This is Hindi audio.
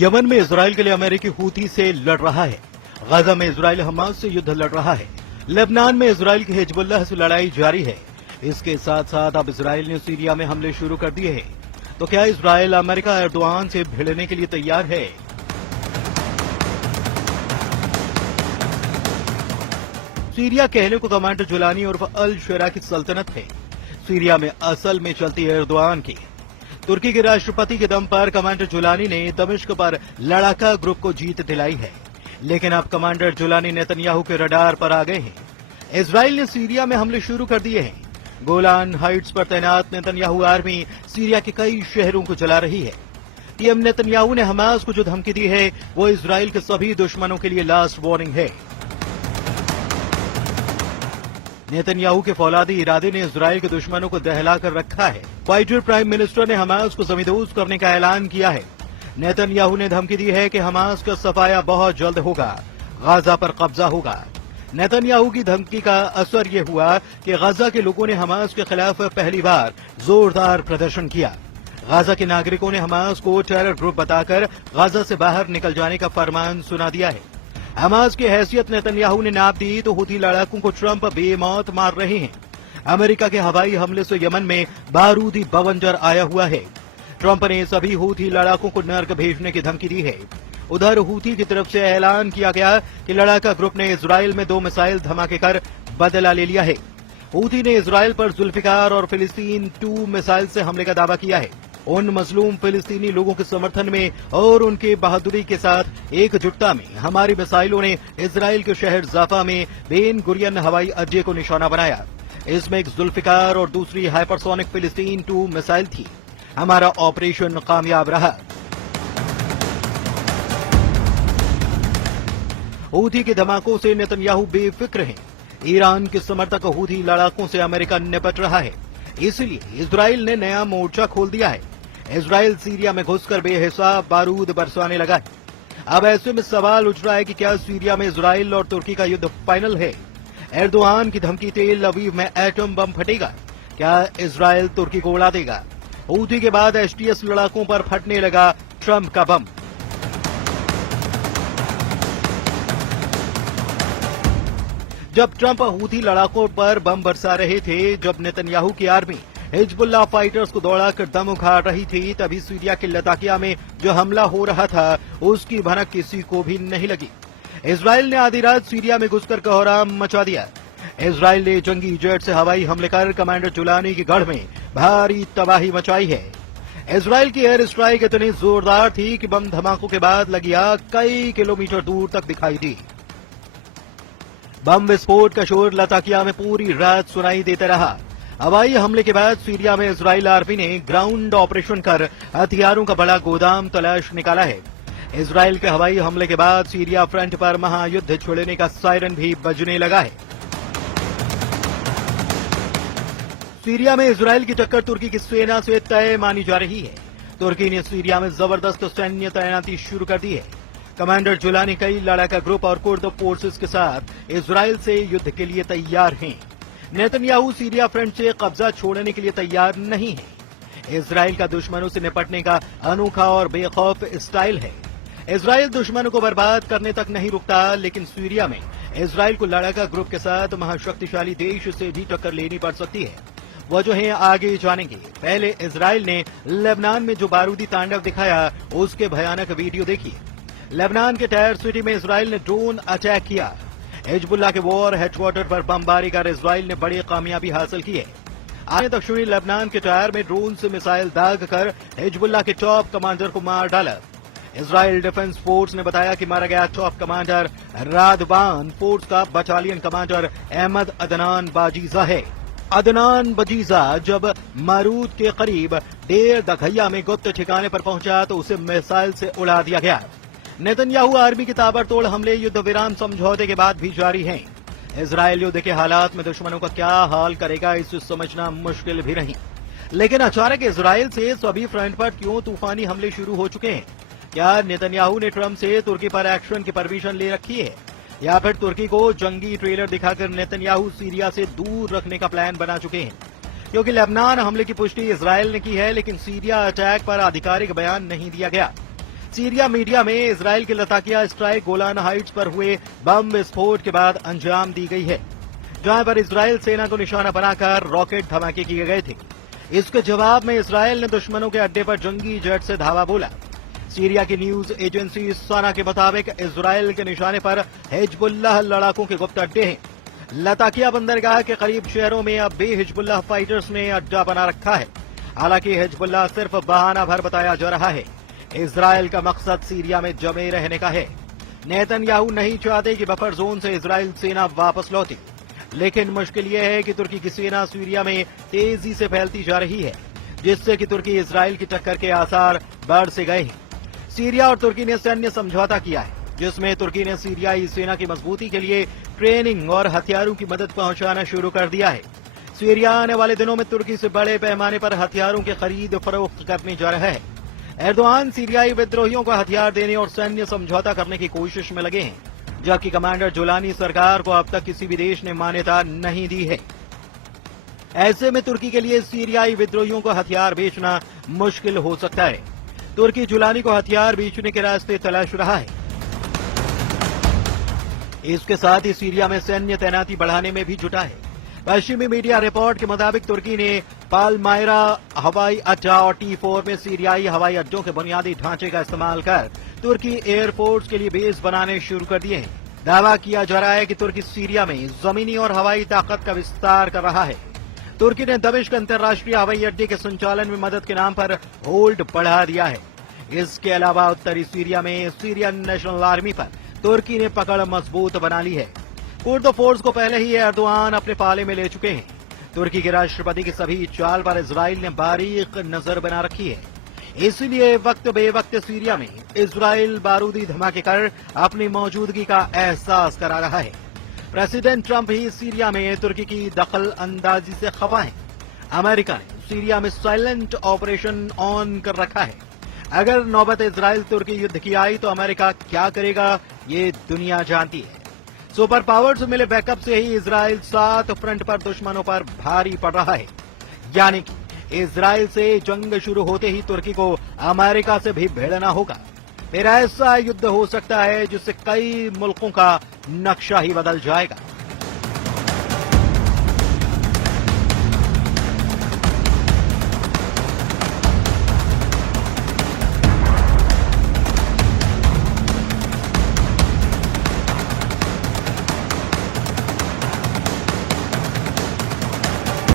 यमन में इजराइल के लिए अमेरिकी हूथी से लड़ रहा है। गाजा में इजराइल हमास से युद्ध लड़ रहा है। लेबनान में इजराइल की हिजबुल्लाह से लड़ाई जारी है। इसके साथ साथ अब इजराइल ने सीरिया में हमले शुरू कर दिए हैं। तो क्या इजराइल अमेरिका एर्दोआन से भिड़ने के लिए तैयार है? सीरिया कहने को कमांडर जुलानी और अल शेरा की सल्तनत है। सीरिया में असल में चलती है एर्दोआन की। तुर्की के राष्ट्रपति के दम पर कमांडर जुलानी ने दमिश्क पर लड़ाका ग्रुप को जीत दिलाई है, लेकिन अब कमांडर जुलानी नेतन्याहू के रडार पर आ गए हैं। इजराइल ने सीरिया में हमले शुरू कर दिए हैं। गोलान हाइट्स पर तैनात नेतन्याहू आर्मी सीरिया के कई शहरों को जला रही है। पीएम नेतन्याहू ने हमास को जो धमकी दी है वो इजराइल के सभी दुश्मनों के लिए लास्ट वार्निंग है। नेतन्याहू के फौलादी इरादे ने इजराइल के दुश्मनों को दहला कर रखा है। क्वाइटर प्राइम मिनिस्टर ने हमास को जमींदोज करने का ऐलान किया है। नेतन्याहू ने धमकी दी है कि हमास का सफाया बहुत जल्द होगा, गाजा पर कब्जा होगा। नेतन्याहू की धमकी का असर ये हुआ कि गाजा के लोगों ने हमास के खिलाफ पहली बार जोरदार प्रदर्शन किया। गाजा के नागरिकों ने हमास को टेरर ग्रुप बताकर गाजा से बाहर निकल जाने का फरमान सुना दिया है। हमास की हैसियत नेतन्याहू ने नाप दी तो हूथी लड़ाकों को ट्रंप बेमौत मार रहे हैं। अमेरिका के हवाई हमले से यमन में बारूदी बवंजर आया हुआ है। ट्रंप ने सभी हूथी लड़ाकों को नर्क भेजने की धमकी दी है। उधर हूथी की तरफ से ऐलान किया गया कि लड़ाका ग्रुप ने इजराइल में 2 मिसाइल धमाके कर बदला ले लिया है। हूथी ने इजराइल पर जुल्फिकार और फिलिस्तीन 2 मिसाइल से हमले का दावा किया है। उन मजलूम फिलिस्तीनी लोगों के समर्थन में और उनके बहादुरी के साथ एकजुटता में हमारी मिसाइलों ने इजराइल के शहर जाफा में बेन गुरियन हवाई अड्डे को निशाना बनाया। इसमें एक जुल्फिकार और दूसरी हाइपरसोनिक फिलिस्तीन 2 मिसाइल थी। हमारा ऑपरेशन कामयाब रहा। हूथी के धमाकों से नेतन्याहू बेफिक्र हैं। ईरान के समर्थक हूथी लड़ाकों से अमेरिका निपट रहा है, इसलिए इजराइल ने नया मोर्चा खोल दिया है। इजराइल सीरिया में घुसकर बेहिसाब बारूद बरसाने लगा है। अब ऐसे में सवाल उठ रहा है कि क्या सीरिया में इजराइल और तुर्की का युद्ध फाइनल है? एर्दोआन की धमकी तेल अवीव में एटम बम फटेगा? क्या इजराइल तुर्की को उड़ा देगा? हूथी के बाद एसटीएस लड़ाकों पर फटने लगा ट्रंप का बम। जब ट्रंप हूथी लड़ाकों पर बम बरसा रहे थे, जब नेतन्याहू की आर्मी हिजबुल्लाह फाइटर्स को दौड़ाकर दम उखाड़ रही थी, तभी सीरिया के लताकिया में जो हमला हो रहा था उसकी भनक किसी को भी नहीं लगी। इजराइल ने आधी रात सीरिया में घुसकर कोहराम मचा दिया। इजराइल ने जंगी जेट से हवाई हमले कर कमांडर जुलानी की गढ़ में भारी तबाही मचाई है। इजराइल की एयर स्ट्राइक इतनी जोरदार थी कि बम धमाकों के बाद लगी आग कई किलोमीटर दूर तक दिखाई दी। बम विस्फोट का शोर लताकिया में पूरी रात सुनाई देता रहा। हवाई हमले के बाद सीरिया में इजराइल आर्मी ने ग्राउंड ऑपरेशन कर हथियारों का बड़ा गोदाम तलाश निकाला है। इजराइल के हवाई हमले के बाद सीरिया फ्रंट पर महायुद्ध छिड़ने का सायरन भी बजने लगा है। सीरिया में इजराइल की टक्कर तुर्की की सेना से तय मानी जा रही है। तुर्की ने सीरिया में जबरदस्त सैन्य तैनाती शुरू कर दी है। कमांडर जुलानी कई लड़ाका ग्रुप और कुर्द फोर्सेस के साथ इजराइल से युद्ध के लिए तैयार हैं। नेतन्याहू सीरिया फ्रंट से कब्जा छोड़ने के लिए तैयार नहीं है। इजराइल का दुश्मनों से निपटने का अनोखा और बेखौफ स्टाइल है। इजराइल दुश्मनों को बर्बाद करने तक नहीं रुकता, लेकिन सीरिया में इजराइल को लड़ाका ग्रुप के साथ महाशक्तिशाली देश से भी टक्कर लेनी पड़ सकती है। वजहें आगे जानेंगे। पहले इजराइल ने लेबनान में जो बारूदी तांडव दिखाया उसके भयानक वीडियो देखिए। लेबनान के टायर सिटी में इजराइल ने ड्रोन अटैक किया। हिजबुल्लाह के वॉर हेडक्वार्टर पर बमबारी कर इजराइल ने बड़ी कामयाबी हासिल की है। आज दक्षिणी लेबनान के टायर में ड्रोन से मिसाइल दाग कर हिजबुल्लाह के टॉप कमांडर को मार डाला। इजराइल डिफेंस फोर्स ने बताया कि मारा गया टॉप कमांडर रादबान फोर्स का बटालियन कमांडर अहमद अदनान बाजीजा है। अदनान बजीजा जब मारूद के करीब डेर दघैया में गुप्त ठिकाने पर पहुंचा तो उसे मिसाइल से उड़ा दिया गया। नेतन्याहू आर्मी के ताबड़तोड़ हमले युद्ध विराम समझौते के बाद भी जारी हैं। इजराइल युद्ध के हालात में दुश्मनों का क्या हाल करेगा इसे समझना मुश्किल भी नहीं। लेकिन अचानक इजराइल से सभी फ्रंट पर क्यों तूफानी हमले शुरू हो चुके हैं? क्या नेतन्याहू ने ट्रंप से तुर्की पर एक्शन की परमिशन ले रखी है, या फिर तुर्की को जंगी ट्रेलर दिखाकर नेतन्याहू सीरिया से दूर रखने का प्लान बना चुके हैं? क्योंकि लेबनान हमले की पुष्टि इजराइल ने की है, लेकिन सीरिया अटैक पर आधिकारिक बयान नहीं दिया गया। सीरिया मीडिया में इसराइल के लताकिया स्ट्राइक गोलान हाइट्स पर हुए बम विस्फोट के बाद अंजाम दी गई है, जहां पर इसराइल सेना को निशाना बनाकर रॉकेट धमाके किए गए थे। इसके जवाब में इसराइल ने दुश्मनों के अड्डे पर जंगी जेट से धावा बोला। सीरिया की न्यूज एजेंसी सना के मुताबिक इसराइल के निशाने पर हिजबुल्लाह लड़ाकों के गुप्त अड्डे हैं। लताकिया बंदरगाह के करीब शहरों में अब भी हिजबुल्लाह फाइटर्स ने अड्डा बना रखा है। हालांकि हिजबुल्लाह सिर्फ बहाना भर बताया जा रहा है। इसराइल का मकसद सीरिया में जमे रहने का है। नेतन्याहू नहीं चाहते कि बफर जोन से इसराइल सेना वापस लौटे, लेकिन मुश्किल यह है कि तुर्की की सेना सीरिया में तेजी से फैलती जा रही है, जिससे कि तुर्की इसराइल की टक्कर के आसार बढ़ से गए हैं। सीरिया और तुर्की ने सैन्य समझौता किया है, जिसमें तुर्की ने सीरियाई सेना की मजबूती के लिए ट्रेनिंग और हथियारों की मदद पहुंचाना शुरू कर दिया है। सीरिया आने वाले दिनों में तुर्की से बड़े पैमाने पर हथियारों की खरीद फरोख्त करने जा रहा है। एर्दोआन सीरियाई विद्रोहियों को हथियार देने और सैन्य समझौता करने की कोशिश में लगे हैं, जबकि कमांडर जुलानी सरकार को अब तक किसी भी देश ने मान्यता नहीं दी है। ऐसे में तुर्की के लिए सीरियाई विद्रोहियों को हथियार बेचना मुश्किल हो सकता है। तुर्की जुलानी को हथियार बेचने के रास्ते तलाश रहा है। इसके साथ ही सीरिया में सैन्य तैनाती बढ़ाने में भी जुटा है। पश्चिमी मीडिया रिपोर्ट के मुताबिक तुर्की ने पालमायरा हवाई अड्डा और T4 में सीरियाई हवाई अड्डों के बुनियादी ढांचे का इस्तेमाल कर तुर्की एयरफोर्स के लिए बेस बनाने शुरू कर दिए हैं। दावा किया जा रहा है कि तुर्की सीरिया में जमीनी और हवाई ताकत का विस्तार कर रहा है। तुर्की ने दमिश्क अंतर्राष्ट्रीय हवाई अड्डे के संचालन में मदद के नाम पर होल्ड बढ़ा दिया है। इसके अलावा उत्तरी सीरिया में सीरियन नेशनल आर्मी पर तुर्की ने पकड़ मजबूत बना ली है। कुर्द फोर्स को पहले ही एर्दोआन अपने पाले में ले चुके हैं। तुर्की के राष्ट्रपति की सभी चाल पर इसराइल ने बारीक नजर बना रखी है। इसलिए वक्त बेवक्त सीरिया में इसराइल बारूदी धमाके कर अपनी मौजूदगी का एहसास करा रहा है। प्रेसिडेंट ट्रंप ही सीरिया में तुर्की की दखल अंदाजी से खफा है। अमेरिका ने सीरिया में साइलेंट ऑपरेशन ऑन कर रखा है। अगर नौबत इसराइल तुर्की युद्ध की आई तो अमेरिका क्या करेगा, ये दुनिया जानती है। सुपर पावर से मिले बैकअप से ही इसराइल 7 फ्रंट पर दुश्मनों पर भारी पड़ रहा है। यानी कि इसराइल से जंग शुरू होते ही तुर्की को अमेरिका से भी भिड़ना होगा। फिर ऐसा युद्ध हो सकता है जिससे कई मुल्कों का नक्शा ही बदल जाएगा।